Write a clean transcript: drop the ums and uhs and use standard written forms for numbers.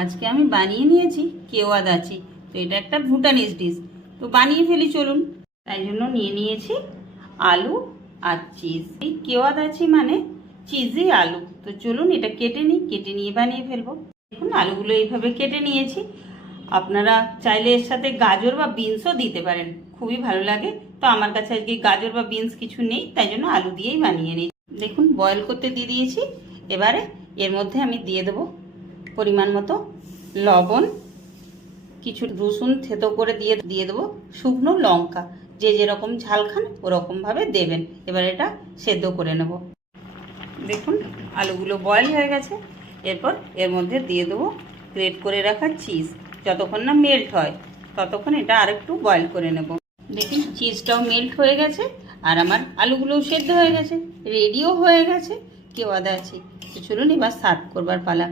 আজকে আমি বানিয়ে নিয়েছি কেওয়াদাচি। তো এটা একটা ভুটানিজ ডিশ, তো বানিয়ে ফেলি চলুন। তাই জন্য নিয়ে নিয়েছি আলু আর চিজ। এই কেওয়াদাচি মানে চিজি আলু। তো চলুন এটা কেটে নিই, কেটে নিয়ে বানিয়ে ফেলবো। দেখুন আলুগুলো এইভাবে কেটে নিয়েছি। আপনারা চাইলে এর সাথে গাজর বা বিনসও দিতে পারেন, খুবই ভালো লাগে। তো আমার কাছে আজকে গাজর বা বিনস কিছু নেই, তাই জন্য আলু দিয়েই বানিয়ে নিই। দেখুন বয়েল করতে দিয়ে দিয়েছি। এবারে এর মধ্যে আমি দিয়ে দেবো পরিমাণ মতো লবণ, কিছু রসুন থেতো করে দিয়ে দেবো, শুকনো লঙ্কা। যে যেরকম ঝাল খান ওরকমভাবে দেবেন। এবার এটা সেদ্ধ করে নেব। দেখুন আলুগুলো বয়েল হয়ে গেছে। এরপর এর মধ্যে দিয়ে দেবো গ্রেট করে রাখা চিজ। যতক্ষণ না মেল্ট হয় ততক্ষণ এটা আরেকটু বয়েল করে নেব। দেখুন চিজটাও মেল্ট হয়ে গেছে আর আমার আলুগুলোও সেদ্ধ হয়ে গেছে, রেডিও হয়ে গেছে কেওয়াদাচি। চলুন এবার সার্ভ করবার পালা।